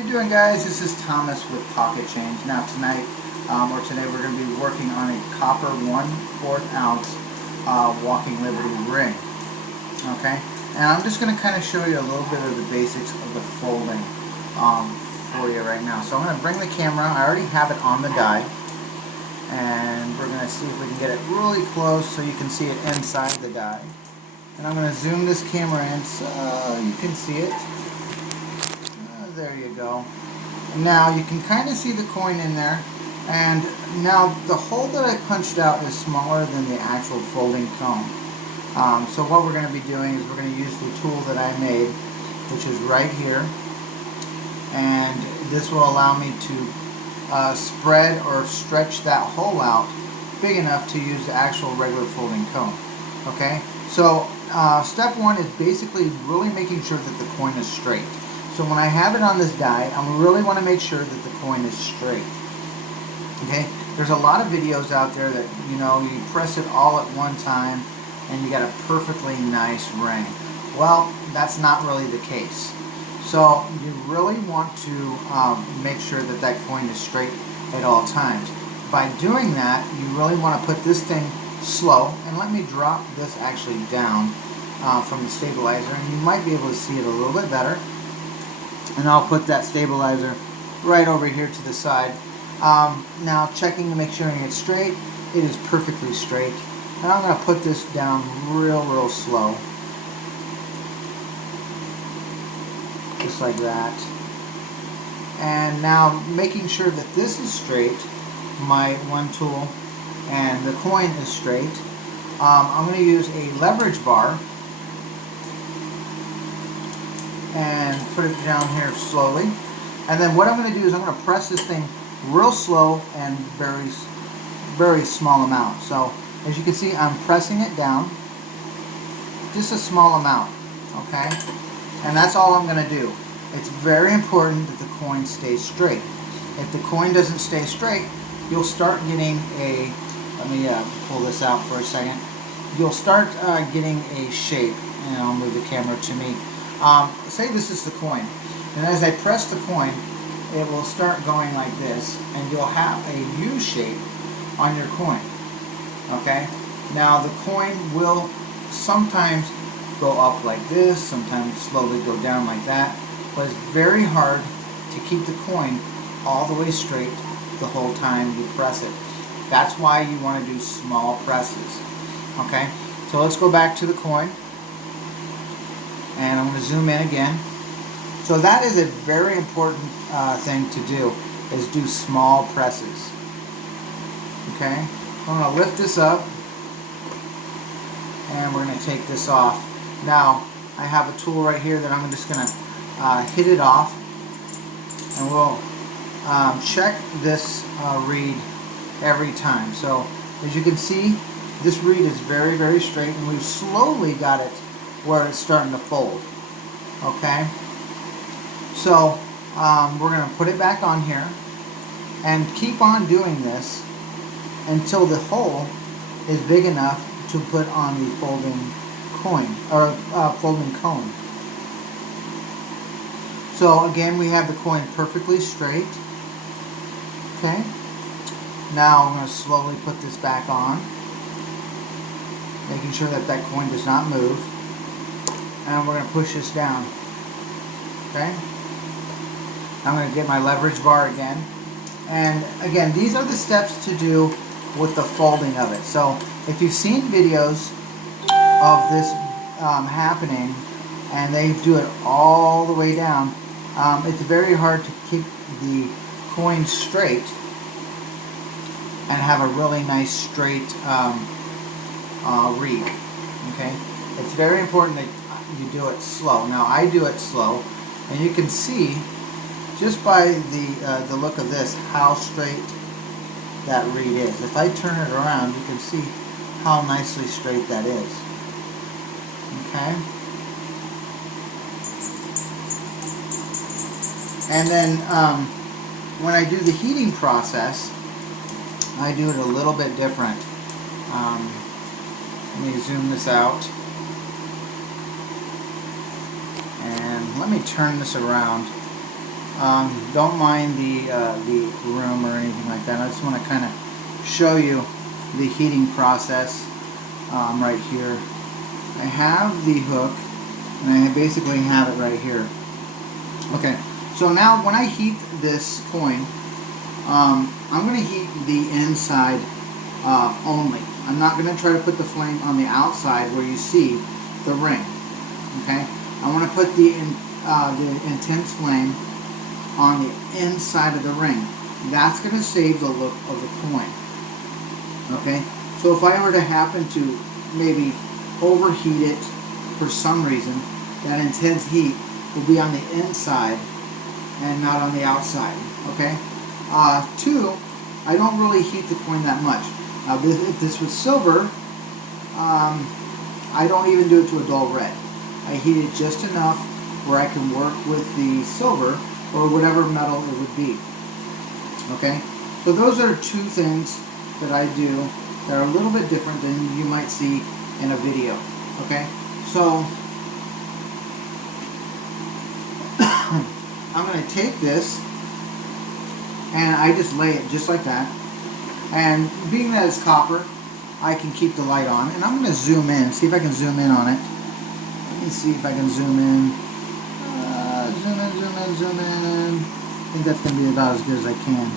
How you doing, guys? This is Thomas with Pocket Change. Now tonight, or today, we're going to be working on a copper 1/4 ounce Walking Liberty ring. Okay, and I'm just going to kind of show you a little bit of the basics of the folding for you right now. So I'm going to bring the camera. I already have it on the die, and we're going to see if we can get it really close so you can see it inside the die. And I'm going to zoom this camera in so you can see it. There you go. Now you can kind of see the coin in there, and now the hole that I punched out is smaller than the actual folding cone. So what we're going to be doing is we're going to use the tool that I made, which is right here, and this will allow me to spread or stretch that hole out big enough to use the actual regular folding cone. Okay, so step one is basically really making sure that the coin is straight. So when I have it on this die, I really want to make sure that the coin is straight. Okay, there's a lot of videos out there that, you know, you press it all at one time and you got a perfectly nice ring. Well, that's not really the case. So you really want to make sure that that coin is straight at all times. By doing that, you really want to put this thing slow, and let me drop this actually down from the stabilizer, and you might be able to see it a little bit better. And I'll put that stabilizer right over here to the side. Now checking to make sure it's straight. It is perfectly straight. And I'm going to put this down real slow. Just like that. And now making sure that this is straight, my one tool, and the coin is straight, I'm going to use a leverage bar and put it down here slowly. And then what I'm going to do is I'm going to press this thing real slow and very small amount. So as you can see, I'm pressing it down just a small amount. Okay, and that's all I'm going to do. It's very important that the coin stays straight. If the coin doesn't stay straight, you'll start getting a, let me pull this out for a second. You'll start getting a shape, and I'll move the camera to me. Say this is the coin, and as I press the coin, it will start going like this, and you'll have a U shape on your coin. Okay, now the coin will sometimes go up like this, sometimes slowly go down like that, but it's very hard to keep the coin all the way straight the whole time you press it. That's why you want to do small presses. Okay, so let's go back to the coin, and I'm going to zoom in again. So that is a very important thing to do, is do small presses. Okay, I'm going to lift this up, and we're going to take this off. Now I have a tool right here that I'm just going to hit it off, and we'll check this reed every time. So as you can see, this reed is very straight, and we've slowly got it where it's starting to fold. Okay, so we're going to put it back on here and keep on doing this until the hole is big enough to put on the folding coin, or folding cone. So again, we have the coin perfectly straight. Okay, now I'm going to slowly put this back on, making sure that that coin does not move. And we're going to push this down. Okay, I'm going to get my leverage bar again. And again, these are the steps to do with the folding of it. So if you've seen videos of this happening, and they do it all the way down, it's very hard to keep the coin straight and have a really nice straight reed. Okay, it's very important that you do it slow. Now I do it slow, and you can see just by the look of this how straight that reed is. If I turn it around, you can see how nicely straight that is. Okay, and then when I do the heating process, I do it a little bit different. Let me zoom this out. And let me turn this around Don't mind the room or anything like that. I just want to kind of show you the heating process right here. I have the hook, and I basically have it right here. Okay, so now when I heat this coin, I'm going to heat the inside only. I'm not going to try to put the flame on the outside where you see the ring. Okay, I want to put the intense flame on the inside of the ring. That's going to save the look of the coin. Okay, so if I were to happen to maybe overheat it for some reason, that intense heat will be on the inside and not on the outside. Okay. Two, I don't really heat the coin that much. Now, if this was silver, I don't even do it to a dull red. I heat it just enough where I can work with the silver or whatever metal it would be. Okay, so those are two things that I do that are a little bit different than you might see in a video. Okay, so I'm going to take this and I just lay it just like that. And being that it's copper, I can keep the light on. And I'm going to zoom in, see if I can zoom in on it. Let me see if I can zoom in. Zoom in. I think that's going to be about as good as I can.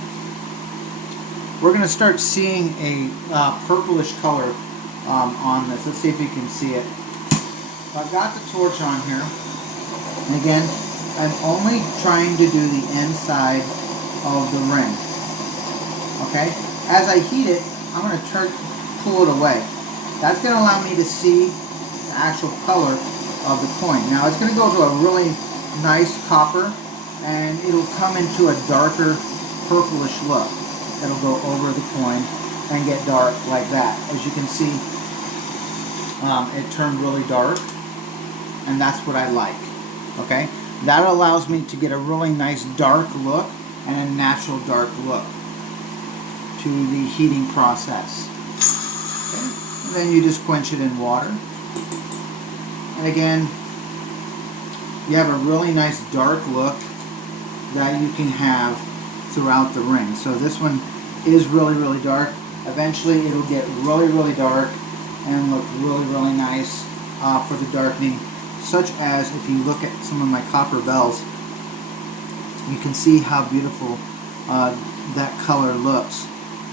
We're going to start seeing a purplish color on this. Let's see if you can see it. So I've got the torch on here. And again, I'm only trying to do the inside of the ring. Okay? As I heat it, I'm going to pull it away. That's going to allow me to see the actual color of the coin. Now it's going to go to a really nice copper, and it'll come into a darker purplish look. It'll go over the coin and get dark like that. As you can see, it turned really dark, and that's what I like. Okay? That allows me to get a really nice dark look and a natural dark look to the heating process. Okay? And then you just quench it in water. And again, you have a really nice dark look that you can have throughout the ring. So this one is really, really dark. Eventually it'll get really, really dark and look really, really nice for the darkening. Such as if you look at some of my copper bells, you can see how beautiful that color looks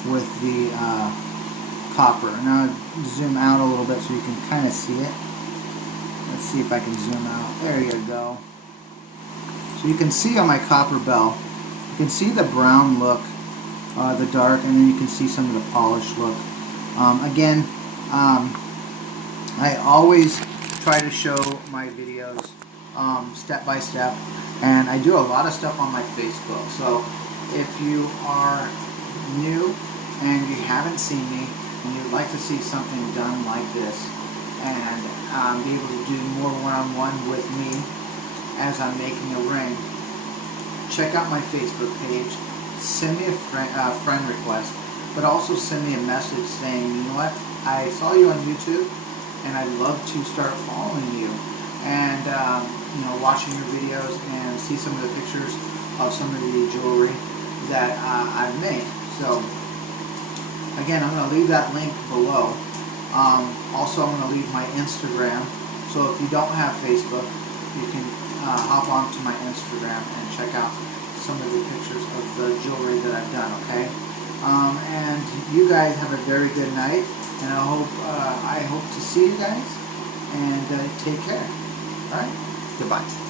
with the copper. Now zoom out a little bit so you can kind of see it. Let's see if I can zoom out. There you go. So you can see on my copper bell, you can see the brown look, the dark, and then you can see some of the polished look. Again, I always try to show my videos step by step, and I do a lot of stuff on my Facebook. So if you are new and you haven't seen me and you'd like to see something done like this and be able to do more one-on-one with me as I'm making a ring, check out my Facebook page, send me a friend request, but also send me a message saying, you know what, I saw you on YouTube and I'd love to start following you and you know, watching your videos and see some of the pictures of some of the jewelry that I've made. So again, I'm going to leave that link below. Also, I'm going to leave my Instagram. So if you don't have Facebook, you can hop onto my Instagram and check out some of the pictures of the jewelry that I've done. Okay, and you guys have a very good night, and I hope to see you guys, and take care. All right, goodbye.